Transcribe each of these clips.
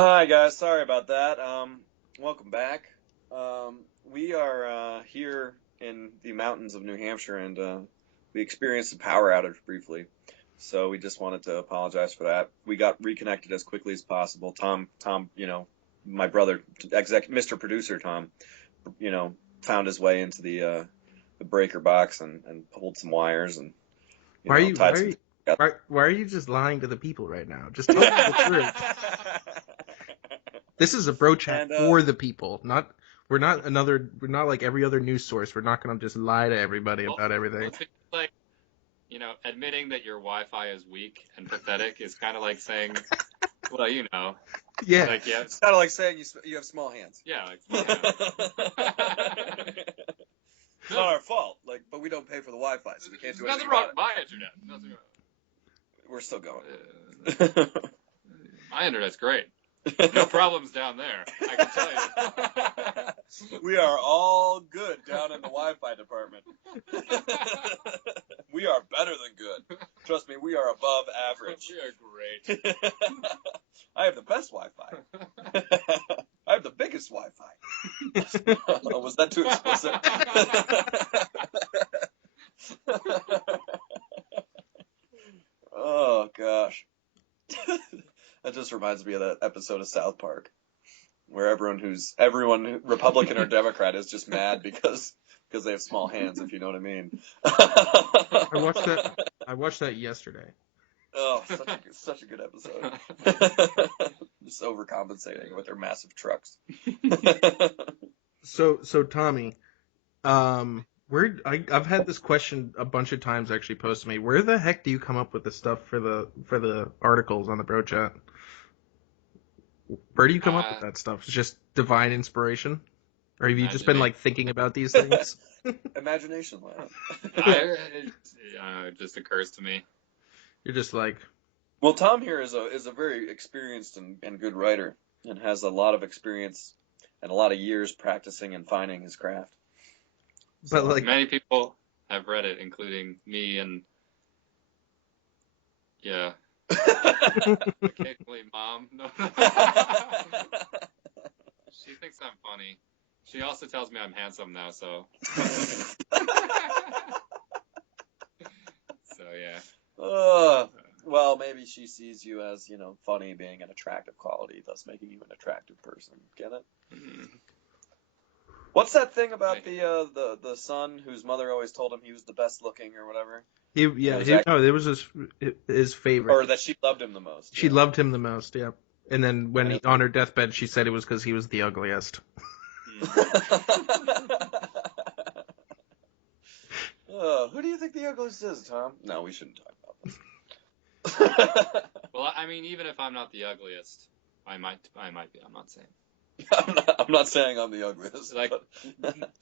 Hi guys, sorry about that. Welcome back. We are here in the mountains of New Hampshire, and we experienced a power outage briefly. So we just wanted to apologize for that. We got reconnected as quickly as possible. Tom, my brother, Mr. Producer Tom, found his way into the breaker box and pulled some wires and tied some. Why are you just lying to the people right now? Just tell them the truth. This is a brochat for the people. We're not like every other news source. We're not going to just lie to everybody about everything. Like, admitting that your Wi-Fi is weak and pathetic is kind of like saying, well, Yeah. Like, yeah. It's kind of like saying you have small hands. Yeah, like small hands. It's not our fault, but we don't pay for the Wi-Fi, so we can't do anything Nothing wrong about with my internet. Nothing wrong. We're still going. My internet's great. No problems down there, I can tell you. We are all good down in the Wi-Fi department. We are better than good. Trust me, we are above average. We are great. I have the best Wi-Fi. I have the biggest Wi-Fi. Oh, was that too explicit? Oh, gosh. That just reminds me of that episode of South Park where everyone Republican or Democrat is just mad because they have small hands, if you know what I mean. I watched that yesterday. Oh, such a good episode. Just overcompensating with their massive trucks. So Tommy, I've had this question a bunch of times actually posed to me. Where the heck do you come up with the stuff for the articles on the brochat? Where do you come up with that stuff? It's just divine inspiration? Or have you just been thinking about these things? Imagination land. It just occurs to me. You're just like... Well, Tom here is a very experienced and good writer and has a lot of experience and a lot of years practicing and fining his craft. But many people have read it, including me and occasionally Mom. No. She thinks I'm funny. She also tells me I'm handsome now, so. So yeah. Well, maybe she sees you as funny being an attractive quality, thus making you an attractive person. Get it? Mm-hmm. What's that thing about the son whose mother always told him he was the best looking or whatever? It was his favorite. Or that she loved him the most. She loved him the most, yeah. And then when on her deathbed, she said it was because he was the ugliest. Who do you think the ugliest is, Tom? No, we shouldn't talk about this. Well, I mean, even if I'm not the ugliest, I might be. I'm not saying. I'm not saying I'm the ugliest.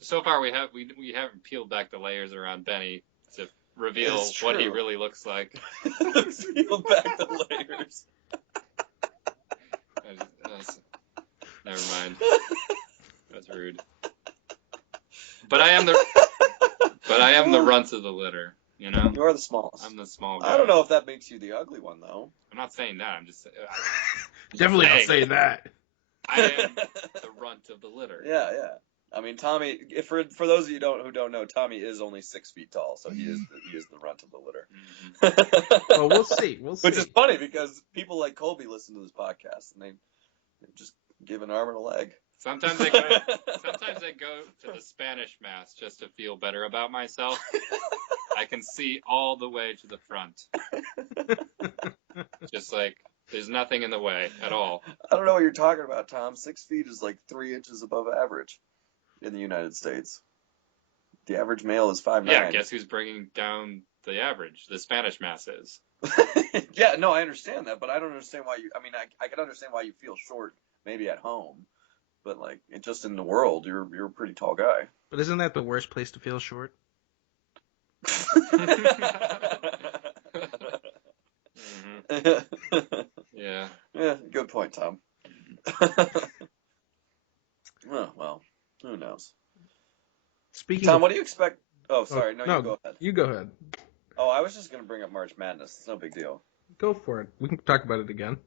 So far we haven't peeled back the layers around Benny to reveal what he really looks like. Peel back the layers. Never mind. That's rude. But I am the runt of the litter. You are the smallest. I'm the small guy. I don't know if that makes you the ugly one, though. I'm not saying that. I'm just definitely not saying that. I am the runt of the litter. Yeah. I mean, Tommy. For those of you who don't know, Tommy is only 6 feet tall, so he is the runt of the litter. Mm-hmm. Well, we'll see. Which is funny because people like Colby listen to this podcast and they just give an arm and a leg. Sometimes I go to the Spanish Mass just to feel better about myself. I can see all the way to the front. Just like there's nothing in the way at all. I don't know what you're talking about, Tom. 6 feet is like 3 inches above average in the United States. The average male is 5'9". Yeah, guess who's bringing down the average? The Spanish Mass is. Yeah, no, I understand that, but I don't understand why you. I mean, I can understand why you feel short, maybe at home, but just in the world, you're a pretty tall guy. But isn't that the worst place to feel short? Mm-hmm. Yeah. Yeah, good point, Tom. Oh, well, who knows? Tom, what do you expect? Oh, sorry. No, you go ahead. You go ahead. Oh, I was just going to bring up March Madness. It's no big deal. Go for it. We can talk about it again.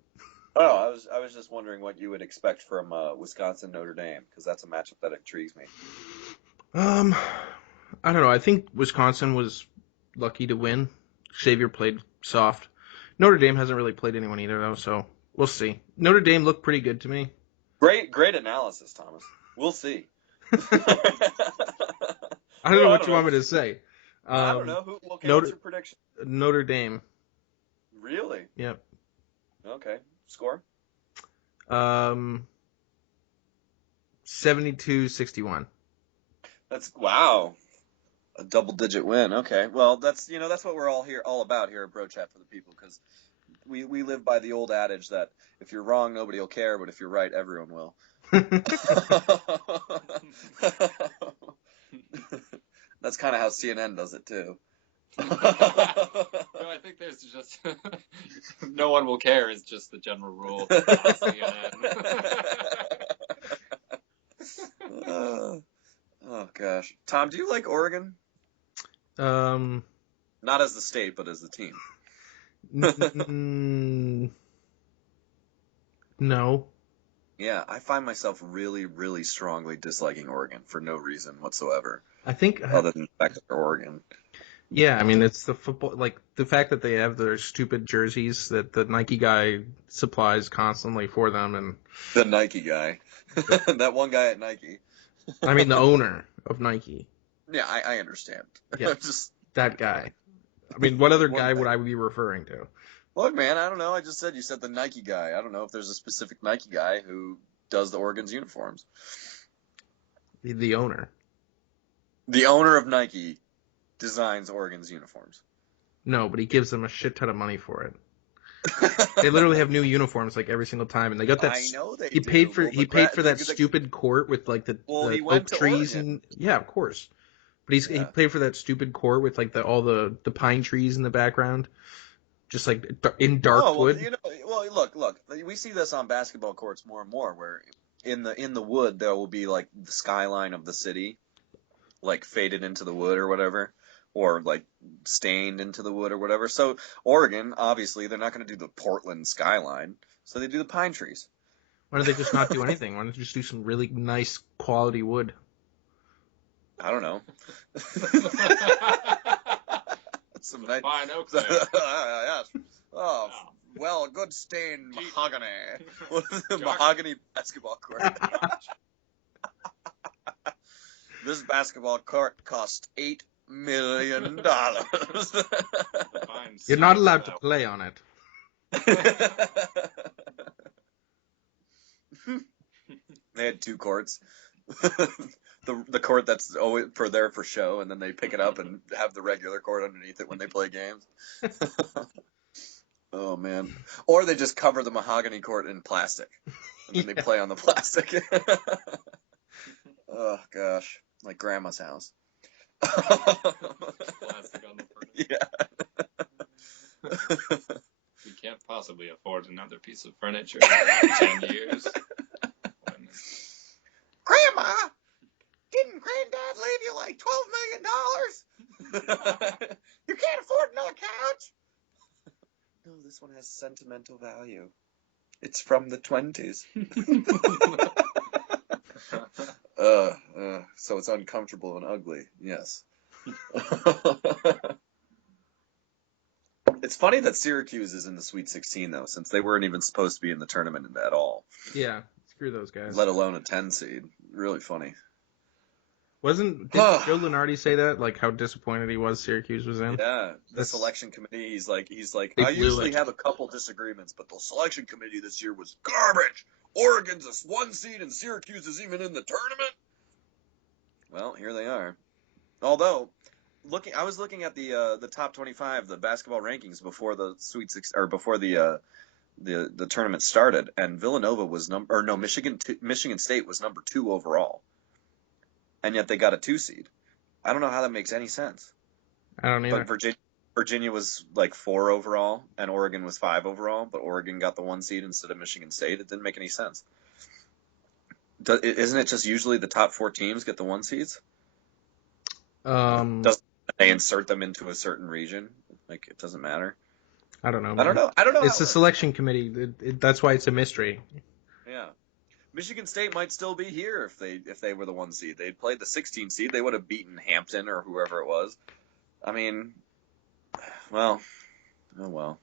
Oh, I was just wondering what you would expect from Wisconsin Notre Dame, because that's a matchup that intrigues me. I don't know. I think Wisconsin was lucky to win. Xavier played soft. Notre Dame hasn't really played anyone either, though, so we'll see. Notre Dame looked pretty good to me. Great analysis, Thomas. We'll see. I don't know Well, what you want me to say. I don't know. Okay, Notre, what's your prediction? Notre Dame. Really? Yep. Okay. Score? 72-61. Wow. A double-digit win. Okay. Well, that's what we're all about here at brochat for the people, because we live by the old adage that if you're wrong, nobody will care, but if you're right, everyone will. That's kind of how CNN does it too. No, I think there's just no one will care is just the general rule. Oh gosh, Tom, do you like Oregon? Um, Not as the state, but as the team. No. Yeah, I find myself really, really strongly disliking Oregon for no reason whatsoever. I think Other than the fact that they're Oregon. Yeah, I mean it's the football, like the fact that they have their stupid jerseys that the Nike guy supplies constantly for them, and The Nike guy, that one guy at Nike. I mean the owner of Nike. Yeah, I understand. Yeah, Just that guy. I mean, what other one guy would guy. I be referring to? Look, man, I don't know. You said the Nike guy. I don't know if there's a specific Nike guy who does the Oregon's uniforms. The owner. The owner of Nike designs Oregon's uniforms. No, but he gives them a shit ton of money for it. They literally have new uniforms like every single time, and they got that. I know they he do. paid for Well, he paid for that stupid court with like the he oak went to trees Oregon. and yeah, of course. But he Yeah. paid for that stupid court with like all the pine trees in the background, just like in dark wood. Look. We see this on basketball courts more and more, where in the wood there will be like the skyline of the city, like faded into the wood or whatever, or like stained into the wood or whatever. So Oregon, obviously, they're not going to do the Portland skyline, so they do the pine trees. Why don't they just not do anything? Why don't they just do some really nice quality wood? I don't know. Some nice fine oak there. Yes. Oh, well, good stained mahogany. Mahogany basketball court. This basketball court cost $8 million. You're not allowed to play on it. They had two courts. The court that's always for show, and then they pick it up and have the regular court underneath it when they play games. Oh man! Or they just cover the mahogany court in plastic, and then they play on the plastic. Oh gosh, like grandma's house. Plastic on the furniture. Yeah. We can't possibly afford another piece of furniture in 10 years. Grandma, didn't Granddad leave you like $12 million? You can't afford another couch. No, this one has sentimental value. It's from the 20s. So it's uncomfortable and ugly. Yes. It's funny that Syracuse is in the Sweet 16, though, since they weren't even supposed to be in the tournament at all. Yeah, screw those guys. Let alone a 10 seed. Really funny. Didn't Joe Lunardi say that? Like how disappointed he was Syracuse was in? Yeah, the selection committee, he's like, They I usually it. have a couple disagreements, but the selection committee this year was garbage. Oregon's a 1 seed and Syracuse is even in the tournament. Well, here they are. Although, I was looking at the top 25, the basketball rankings before the Sweet Six, or before the tournament started, and Villanova was Michigan State was number 2 overall, and yet they got a 2 seed. I don't know how that makes any sense. I don't either. But Virginia was like 4 overall, and Oregon was 5 overall, but Oregon got the 1 seed instead of Michigan State. It didn't make any sense. Isn't it just usually the top 4 teams get the 1 seeds? Doesn't they insert them into a certain region? Like, it doesn't matter? I don't know, I don't man. know. I don't know how It's it a works. selection committee. That's why it's a mystery. Yeah. Michigan State might still be here if they were the 1 seed. They'd played the 16 seed. They would have beaten Hampton or whoever it was. I mean, well, oh well.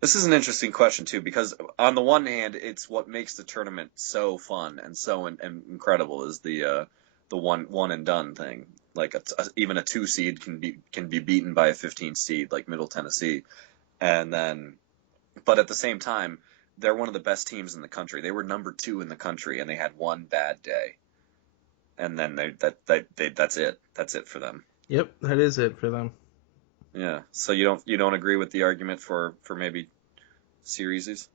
This is an interesting question too, because on the one hand, it's what makes the tournament so fun and so and incredible is the one and done thing. Like even a 2 seed can be beaten by a 15 seed like Middle Tennessee, and then, but at the same time, they're one of the best teams in the country. They were number 2 in the country, and they had one bad day, and then that's it. That's it for them. Yep, that is it for them. Yeah. So you don't agree with the argument for maybe series?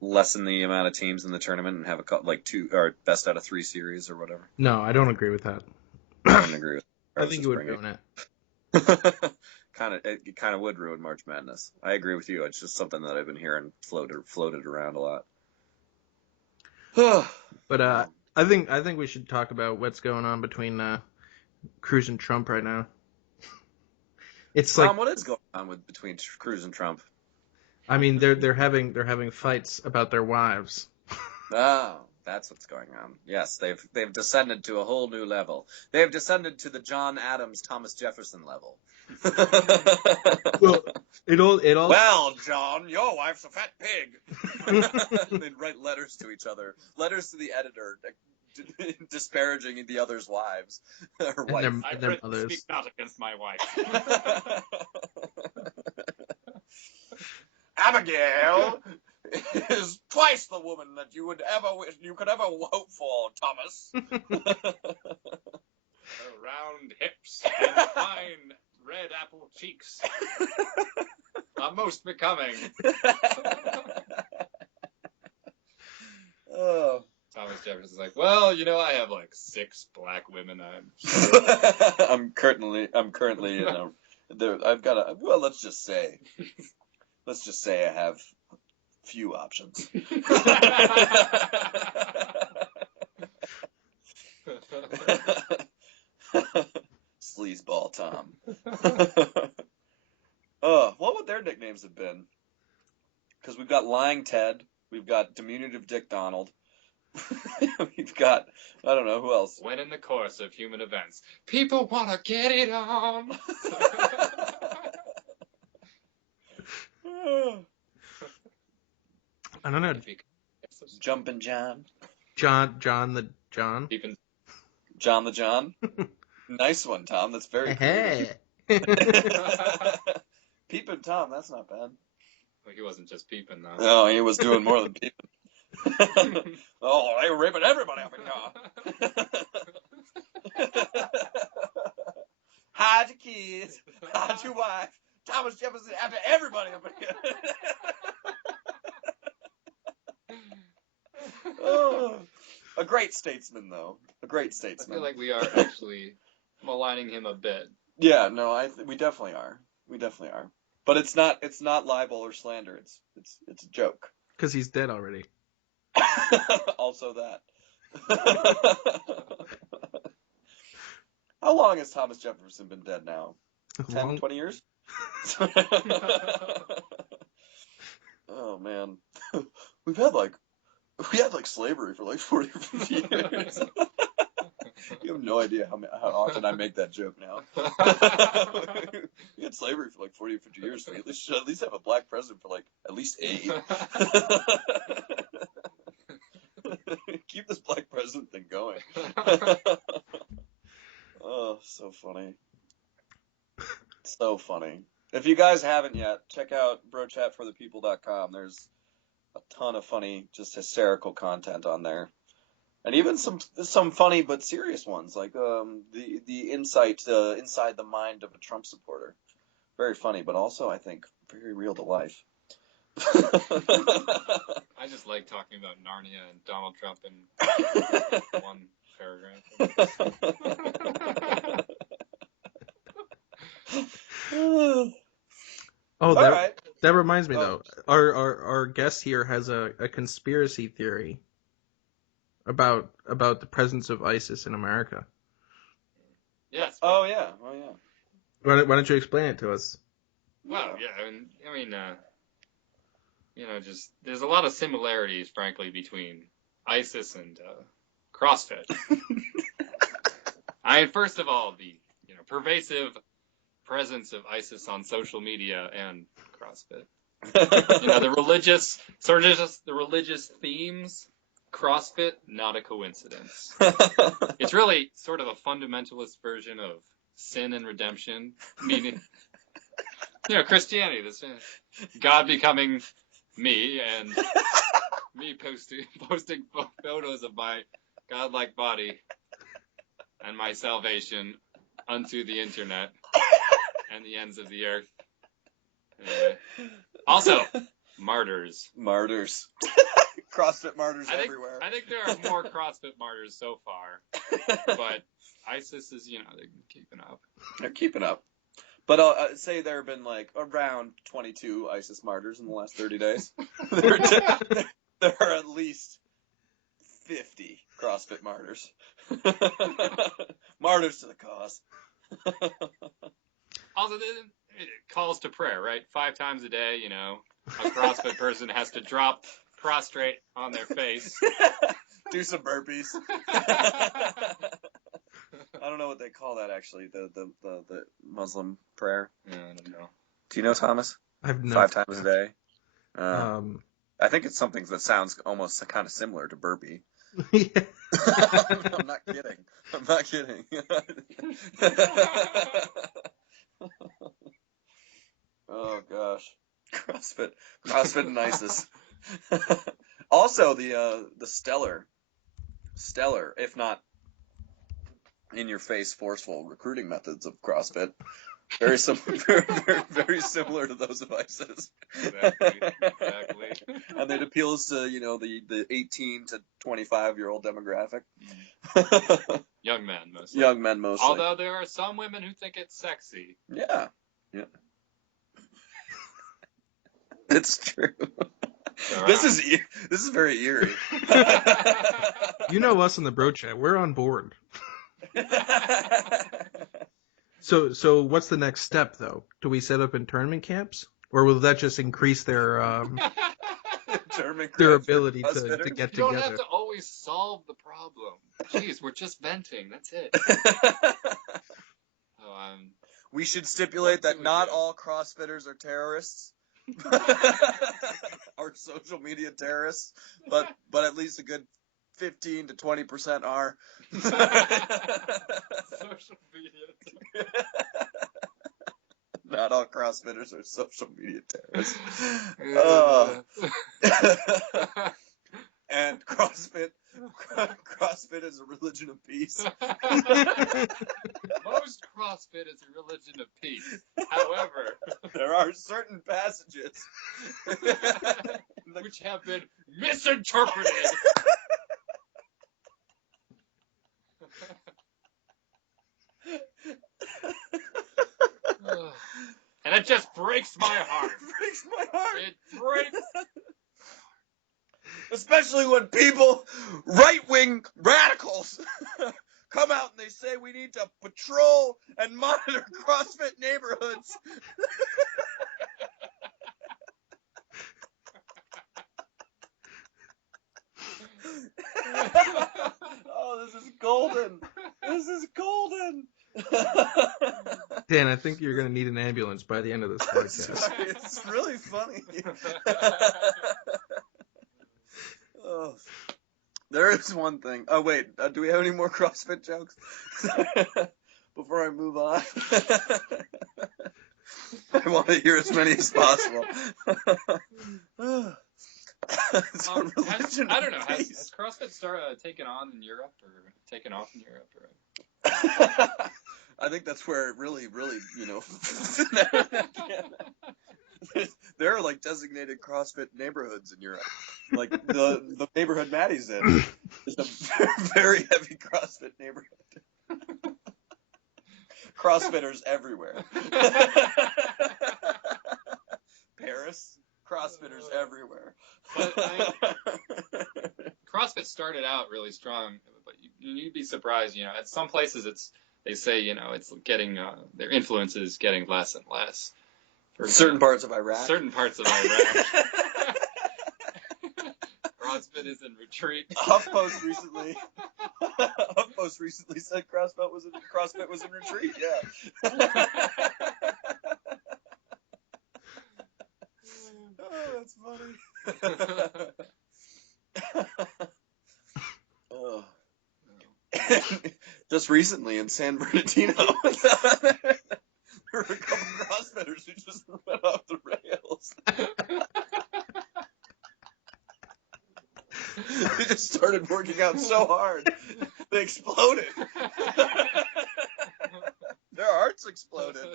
Lessen the amount of teams in the tournament and have like 2 or best out of 3 series or whatever. No, I don't agree with that. I wouldn't agree with. I think it would ruin it. It kind of would ruin March Madness. I agree with you. It's just something that I've been hearing floated around a lot. But I think we should talk about what's going on between Cruz and Trump right now. It's Tom, what is going on between Cruz and Trump? I mean, they're having fights about their wives. Oh, that's what's going on. Yes, they've descended to a whole new level. They've descended to the John Adams, Thomas Jefferson level. Well, it all. Well, John, your wife's a fat pig. And they'd write letters to each other, letters to the editor, disparaging the other's wives or wife. I speak not against my wife. Abigail is twice the woman that you could ever hope for, Thomas. Her round hips and fine red apple cheeks are most becoming. Oh. Thomas Jefferson's like, well, I have like 6 black women. I'm sure. I'm currently, I've got a. Well, let's just say I have few options. Sleazeball Tom. What would their nicknames have been? Because we've got Lying Ted, we've got Diminutive Dick Donald, we've got, I don't know, who else? When in the course of human events, people want to get it on. I don't know. Jumpin' John. John the John. John the John. Nice one, Tom. That's very Hey. Peepin' Tom, that's not bad. Well, he wasn't just peeping, though. No, he was doing more than peeping. Oh, they were raping everybody up in here. Hide your kids. Hide your wife. Thomas Jefferson after everybody up in here. Oh, a great statesman, though. A great statesman. I feel like we are actually maligning him a bit. Yeah, no, we definitely are. We definitely are. But it's not libel or slander. It's a joke. Because he's dead already. Also that. How long has Thomas Jefferson been dead now? 10, 20 years? Oh man. We had slavery for like 40 or 50 years. You have no idea how often I make that joke now. We had slavery for like 40 or 50 years. So we should at least have a black president for like at least 8. Keep this black president thing going. Oh, so funny. So funny. If you guys haven't yet, check out brochatforthepeople.com. There's a ton of funny, just hysterical content on there. And even some funny but serious ones, like the insight inside the mind of a Trump supporter. Very funny, but also I think very real to life. I just like talking about Narnia and Donald Trump in one paragraph. Oh, that reminds me though. Our guest here has a conspiracy theory about the presence of ISIS in America. Yes. Oh yeah. Why don't you explain it to us? Well, yeah, just there's a lot of similarities, frankly, between ISIS and CrossFit. First of all, the pervasive presence of ISIS on social media and CrossFit. The religious themes. CrossFit, not a coincidence. It's really sort of a fundamentalist version of sin and redemption, meaning, Christianity, this God becoming me and me posting photos of my godlike body and my salvation unto the internet and the ends of the earth. Anyway. Also, martyrs. Martyrs. CrossFit martyrs everywhere. I think there are more CrossFit martyrs so far, but ISIS is, they're keeping up. They're keeping up. But I'll say there have been like around 22 ISIS martyrs in the last 30 days. There are at least 50 CrossFit martyrs. Martyrs to the cause. Also, it calls to prayer, right? 5 times a day, a CrossFit person has to drop prostrate on their face. Do some burpees. I don't know what they call that actually, the Muslim prayer. Yeah, I don't know. Do you know, Thomas? I've no 5 times a day. I think it's something that sounds almost kind of similar to burpee. Yeah. I'm not kidding. Oh gosh, CrossFit and ISIS. Also, the stellar, if not in your face, forceful recruiting methods of CrossFit. Very very similar to those of ISIS. Exactly. And it appeals to the 18 to 25-year-old demographic. Young men mostly. Young men mostly. Although there are some women who think it's sexy. Yeah. It's true. This is very eerie. You know us in the brochat. We're on board. So what's the next step, though? Do we set up internment camps? Or will that just increase their ability to get together? You don't have to always solve the problem. Jeez, we're just venting. That's it. We should stipulate that not all CrossFitters are terrorists. Or social media terrorists, but at least a good 15 to 20% are. Social media. Not all CrossFitters are social media terrorists. And CrossFit is a religion of peace. Most CrossFit is a religion of peace. However, there are certain passages which have been misinterpreted. And it just breaks my heart. It breaks my heart. It breaks. Especially when people, right-wing radicals, come out and they say we need to patrol and monitor CrossFit neighborhoods. Oh, this is golden. This is golden. Dan, I think you're going to need an ambulance by the end of this podcast. Sorry, it's really funny. Oh, there is one thing. Oh, wait. Do we have any more CrossFit jokes? Before I move on. I want to hear as many as possible. I don't know. Has CrossFit taken on in Europe or taken off in Europe? Or... I think that's where it really, there are like designated CrossFit neighborhoods in Europe. Like the neighborhood Maddie's in is a very heavy CrossFit neighborhood. CrossFitters everywhere. Paris, CrossFitters everywhere. But CrossFit started out really strong, but you'd be surprised. At some places it's they say, it's getting, their influence is getting less and less. For certain parts of Iraq. Certain parts of Iraq. CrossFit is in retreat. HuffPost recently said CrossFit was in retreat. Yeah. Oh, that's funny. Oh. Just recently in San Bernardino, there were a couple CrossFitters who just went off the rails. They just started working out so hard, they exploded. Their hearts exploded.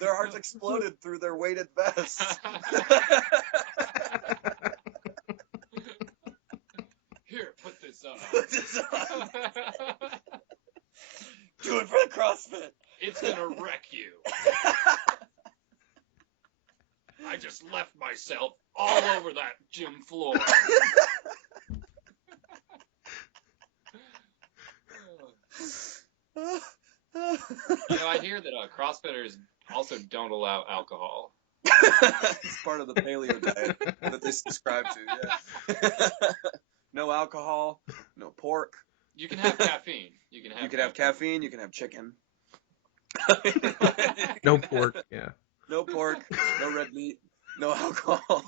Their hearts exploded through their weighted vests. Here, put this on. Put this on. Do it for the CrossFit. It's gonna wreck you. I just left myself all over that gym floor. I hear that CrossFitters also don't allow alcohol. It's part of the paleo diet that they subscribe to, yeah. No alcohol, no pork. You can have caffeine. You can have caffeine, you can have chicken. No pork, yeah. No pork, no red meat, no alcohol,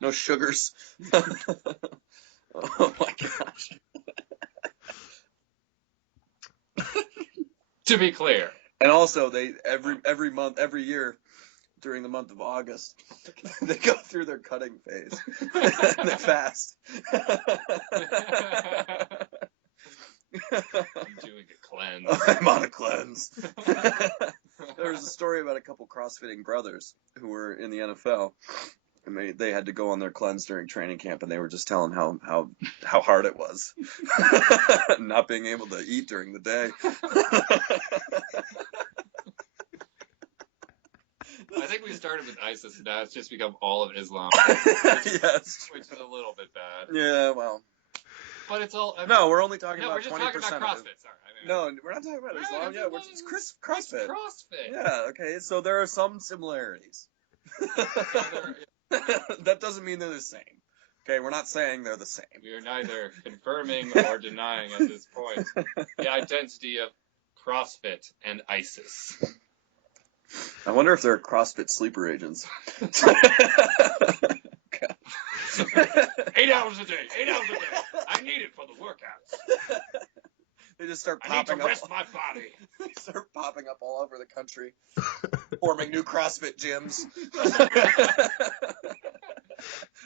no sugars. Oh my gosh. To be clear. And also, they every year, during the month of August, they go through their cutting phase. And they fast. I'm doing a cleanse. I'm on a cleanse. There was a story about a couple CrossFitting brothers who were in the NFL. And they had to go on their cleanse during training camp, and they were just telling how hard it was. Not being able to eat during the day. I think we started with ISIS, and now it's just become all of Islam. Yes. Which is a little bit bad. Yeah, well. But it's all... No, we're only talking about 20% we're just talking about CrossFit. Sorry. No, we're not talking about Islam. Yeah, it's CrossFit. It's CrossFit. Yeah, okay, so there are some similarities. That doesn't mean they're the same. Okay, we're not saying they're the same. We are neither confirming or denying at this point the identity of CrossFit and ISIS. I wonder if they're CrossFit sleeper agents. 8 hours a day. 8 hours a day. I need it for the workouts. They just start I need popping to up. rest my body. They start popping up all over the country, forming new CrossFit gyms,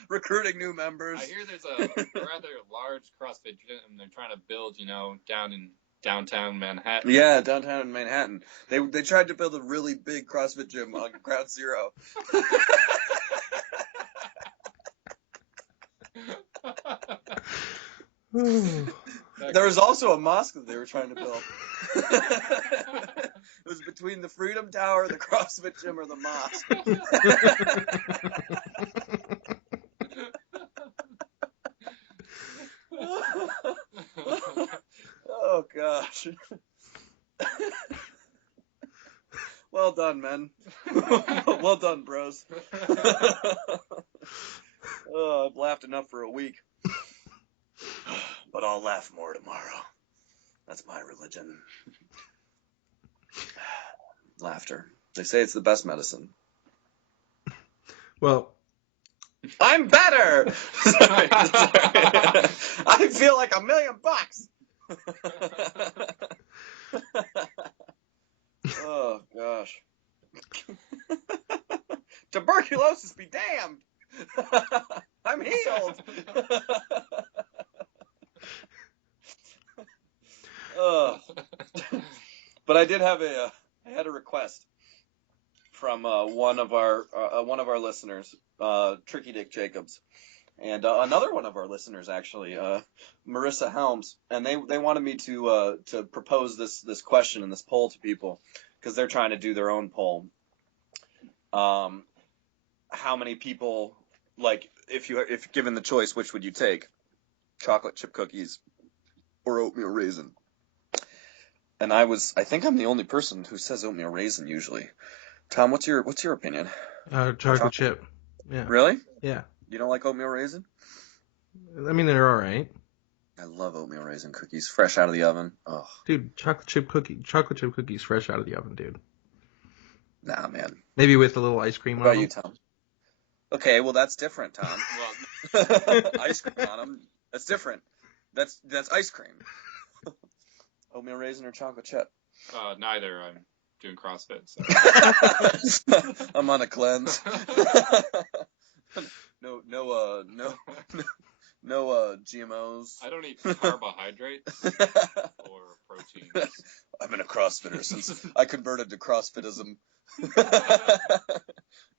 recruiting new members. I hear there's a rather large CrossFit gym they're trying to build, down in downtown Manhattan. Yeah, downtown in Manhattan. They tried to build a really big CrossFit gym on Ground Zero. There was also a mosque that they were trying to build. It was between the Freedom Tower, the CrossFit gym, or the mosque. Oh gosh. Well done, men. Well done, bros. Oh, I've laughed enough for a week. But I'll laugh more tomorrow. That's my religion. Laughter. They say it's the best medicine. Well, I'm better! Sorry. I feel like $1 million. Oh, gosh. Tuberculosis be damned! I'm healed! But I did have I had a request from one of our listeners, Tricky Dick Jacobs, and another one of our listeners actually, Marissa Helms, and they wanted me to propose this question and this poll to people because they're trying to do their own poll. How many people, like, if given the choice, which would you take, chocolate chip cookies or oatmeal raisin? And I think I'm the only person who says oatmeal raisin usually. Tom, what's your opinion? Chocolate chip. Yeah. Really? Yeah. You don't like oatmeal raisin? I mean, they're all right. I love oatmeal raisin cookies, fresh out of the oven. Oh, Dude, chocolate chip cookies fresh out of the oven, dude. nah, man. Maybe with a little ice cream What on about you, them. Tom? Okay, well that's different, Tom. Well, Ice cream on them. That's different. That's ice cream. Oatmeal raisin or chocolate chip? neither. I'm doing CrossFit, so. I'm on a cleanse. No, GMOs. I don't eat carbohydrates or proteins. I've been a CrossFitter since I converted to CrossFitism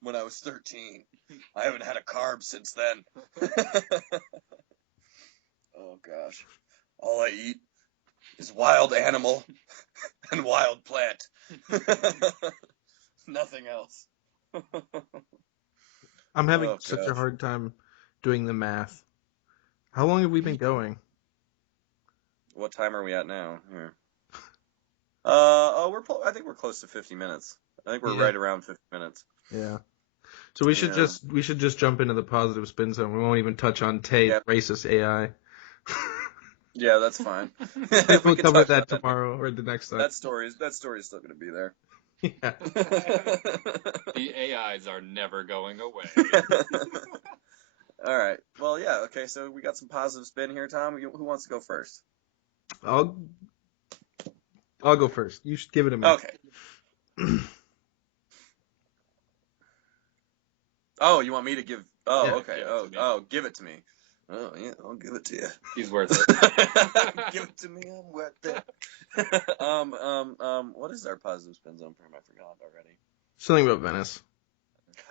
when I was 13. I haven't had a carb since then. Oh gosh. All I eat is wild animal and wild plant. Nothing else. I'm having Oh, such a gosh. hard time doing the math. How long have we been going? What time are we at now? Here. I think we're close to 50 minutes. I think we're Yeah. right around 50 minutes. Yeah. So we should just jump into the positive spin zone. We won't even touch on Tay, Yeah. racist AI. Yeah, that's fine. We'll can cover touch that on tomorrow or the next time. That story's still gonna be there. Yeah. The AIs are never going away. All right. Well, yeah. Okay. So we got some positive spin here, Tom. Who wants to go first? I'll go first. You should give it a minute. Okay. Oh, you want me to give? Oh, Yeah. okay. Give it to me. Oh, yeah. I'll give it to you. He's worth it. Give it to me. I'm worth it. What is our positive spin zone for him? I forgot already. Something about Venice.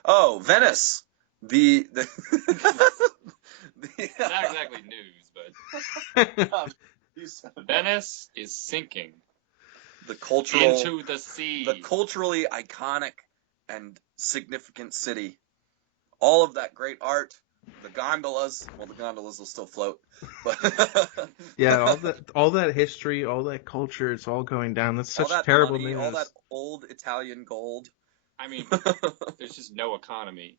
Oh, Venice. The Not exactly news, but Venice is sinking the cultural into the sea. the culturally iconic and significant city. All of that great art, the gondolas. Well, the gondolas will still float, but Yeah, all that history, all that culture, it's all going down. That's all such that terrible money, news. all that old Italian gold. I mean, there's just no economy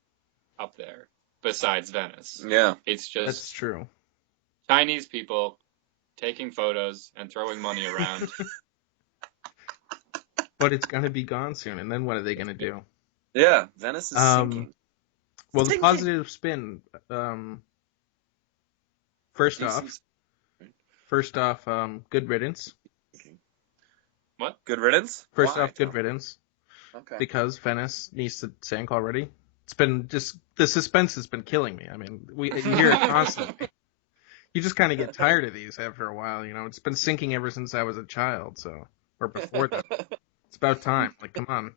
up there besides Venice. Yeah, It's That's just true. Chinese people taking photos and throwing money around. But it's gonna be gone soon, and then what are they gonna do? yeah. Venice is sinking. Well, the Sinking. positive spin. First off, good riddance. What? Good riddance. First Why, off, good Tom? riddance. Okay. Because Venice needs to sink already. It's been just the suspense has been killing me. I mean, you hear it constantly. You just kind of get tired of these after a while, you know. It's been sinking ever since I was a child, or before that. It's about time. Like, come on.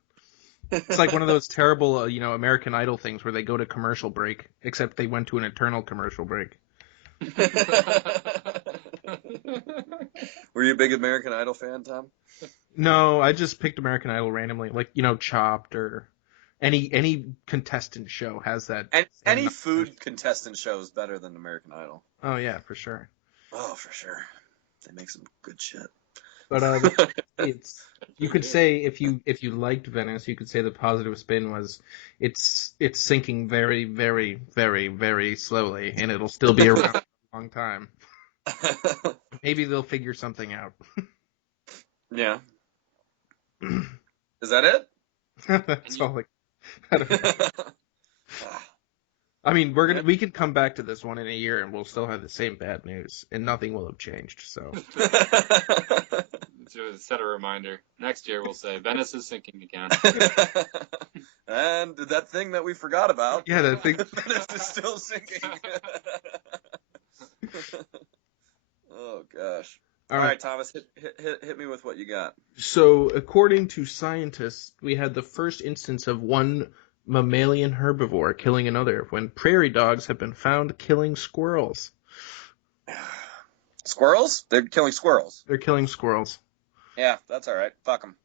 It's like one of those terrible, American Idol things where they go to commercial break, except they went to an eternal commercial break. Were you a big American Idol fan, Tom? No, I just picked American Idol randomly, like Chopped or any contestant show has that. And any food contestant show is better than American Idol. Oh yeah, for sure. Oh, for sure. They make some good shit. But you could say if you liked Venice, you could say the positive spin was it's sinking very, very, very, very slowly, and it'll still be around for a long time. Maybe they'll figure something out. Yeah. Is that it? That's all. I don't know. I mean, we could come back to this one in a year, and we'll still have the same bad news, and nothing will have changed. So. To set a reminder. Next year we'll say Venice is sinking again. And that thing that we forgot about. Yeah, that thing. Venice is still sinking. Oh gosh. All right, Thomas, hit me with what you got. So, according to scientists, we had the first instance of one mammalian herbivore killing another when prairie dogs have been found killing squirrels. Squirrels? They're killing squirrels. They're killing squirrels. Yeah, that's all right. Fuck them.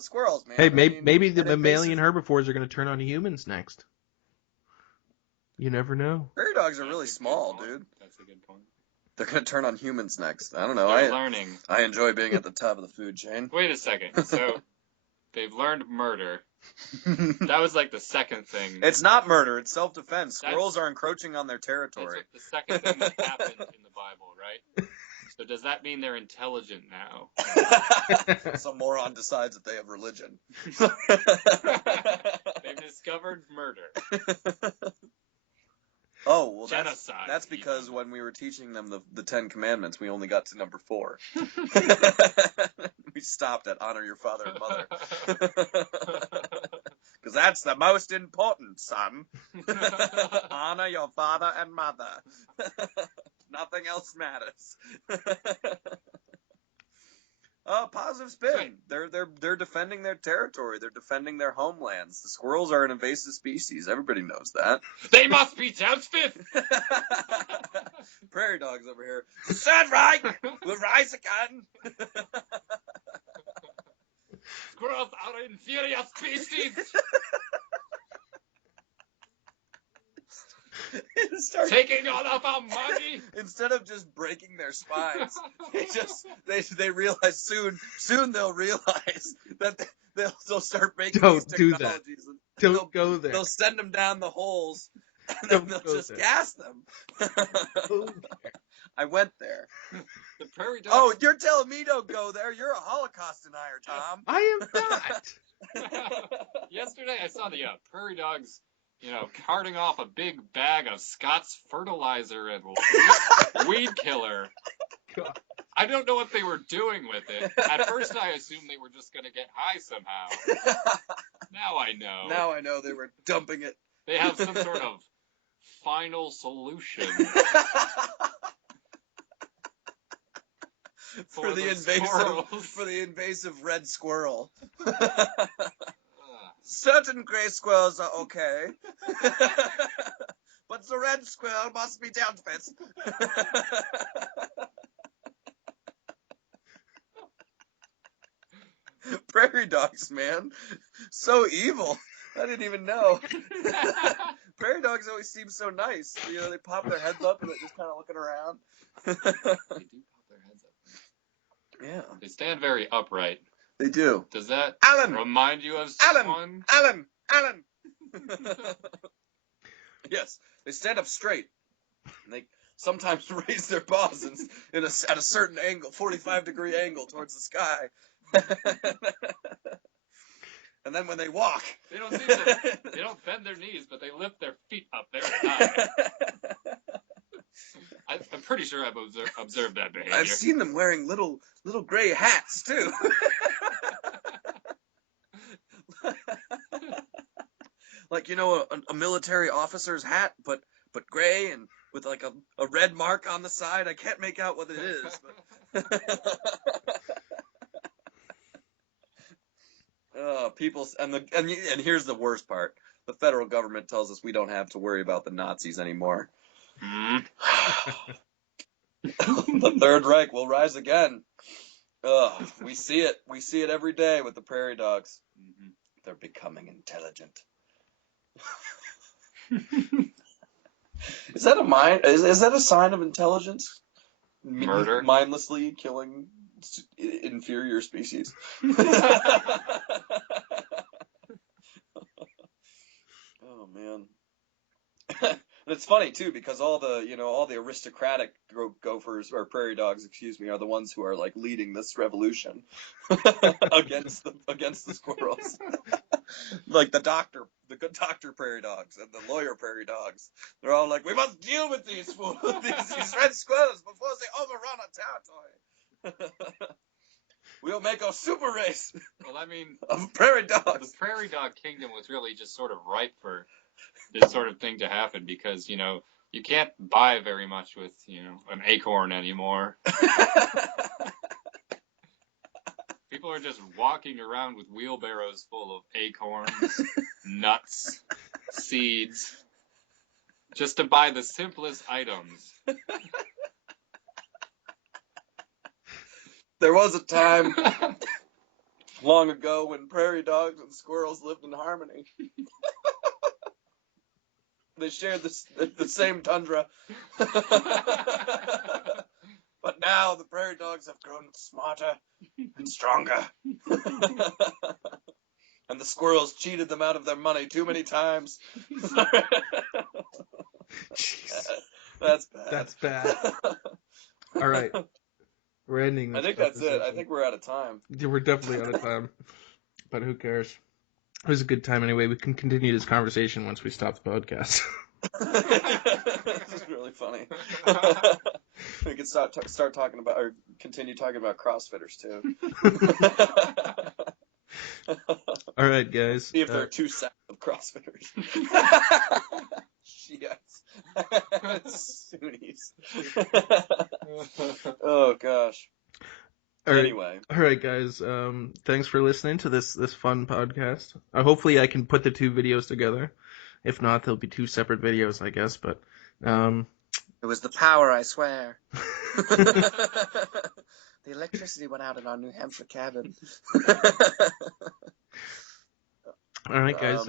Squirrels, man. Hey, maybe the mammalian herbivores are going to turn on humans next. You never know. Prairie dogs are really small, dude. That's a good point. They're gonna turn on humans next. I don't know. They're learning. I enjoy being at the top of the food chain. Wait a second. So they've learned murder. That was like the second thing. It's not murder. It's self-defense. Squirrels are encroaching on their territory. That's the second thing that happened in the Bible, right? So does that mean they're intelligent now? Some moron decides that they have religion. They've discovered murder. Oh, well, genocide. That's because when we were teaching them the 10 Commandments, we only got to number 4. We stopped at honor your father and mother. Because that's the most important, son. Honor your father and mother. Nothing else matters. Oh, positive spin. They're defending their territory. They're defending their homelands. The squirrels are an invasive species. Everybody knows that. They must be fifth. Prairie dogs over here. Stand right. We'll rise again. Squirrels are inferior species. Taking all of our money. Instead of just breaking their spines, they realize soon they'll realize that they'll start making these technologies. Don't go there. They'll send them down the holes, and then they'll just gas them. I went there. The Prairie Dogs. Oh, you're telling me don't go there? You're a Holocaust denier, Tom. I am not. Yesterday I saw the Prairie Dogs, carting off a big bag of Scott's fertilizer and weed killer. God. I don't know what they were doing with it. At first I assumed they were just going to get high somehow. Now I know. Now I know they were dumping it. They have some sort of final solution. For the invasive red squirrel. Certain gray squirrels are okay. But the red squirrel must be dealt with. Prairie dogs, man. So evil. I didn't even know. Prairie dogs always seem so nice. They pop their heads up and they're just kind of looking around. They do pop their heads up. Yeah. They stand very upright. They do. Does that Alan! remind you of someone? Alan! Yes, they stand up straight. And they sometimes raise their paws at a certain angle, 45-degree angle towards the sky. And then when they walk, they don't bend their knees, but they lift their feet up very high. I'm pretty sure I've observed that behavior. I've seen them wearing little gray hats too. Like a military officer's hat, but gray and with like a red mark on the side. I can't make out what it is. But people and here's the worst part: the federal government tells us we don't have to worry about the Nazis anymore. The Third Reich will rise again. We see it. We see it every day with the Prairie Dogs. Mm-hmm. They're becoming intelligent. Is that is that a sign of intelligence? Murder, mindlessly killing inferior species. Oh man. It's funny too because all the aristocratic gophers or prairie dogs, are the ones who are like leading this revolution against the squirrels. Like the good doctor prairie dogs and the lawyer prairie dogs. They're all like, we must deal with these fools, these red squirrels before they overrun our territory. We'll make a super race. Well, I mean, of prairie dogs. The prairie dog kingdom was really just sort of ripe for this sort of thing to happen because, you can't buy very much with, an acorn anymore. People are just walking around with wheelbarrows full of acorns, nuts, seeds, just to buy the simplest items. There was a time long ago when prairie dogs and squirrels lived in harmony. They shared the same tundra. But now the prairie dogs have grown smarter and stronger. And the squirrels cheated them out of their money too many times. Jeez. That's bad. That's bad. All right. We're ending this. I think that's it. I think we're out of time. Yeah, we're definitely out of time. But who cares? It was a good time anyway. We can continue this conversation once we stop the podcast. This is really funny. We could start talking about, or continue talking about CrossFitters too. All right, guys. See if there are two sets of CrossFitters. Yes. Sunnis. Oh gosh. Anyway. All right, guys. Thanks for listening to this fun podcast. Hopefully, I can put the two videos together. If not, there'll be two separate videos, I guess. But it was the power, I swear. The electricity went out in our New Hampshire cabin. All right, guys.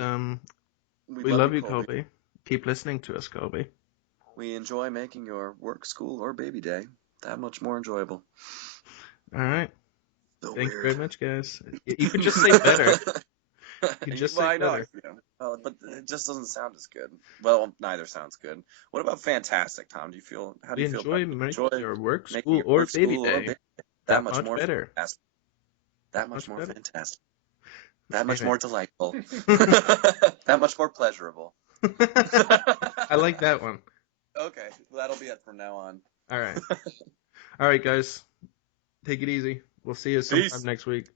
We love you, Colby. Keep listening to us, Colby. We enjoy making your work, school, or baby day that much more enjoyable. All right. So Thank you weird. very much, guys. You could just say better. You could just say better. But it just doesn't sound as good. Well, neither sounds good. What about fantastic, Tom? How do you feel about enjoy your work, making school, your or work, baby school, or day? baby day That much more better. Fantastic. That much more better. fantastic. That much Amen. more delightful. That much more pleasurable. I like that one. Okay, well, that'll be it from now on. All right. All right, guys. Take it easy. We'll see you sometime Peace. next week.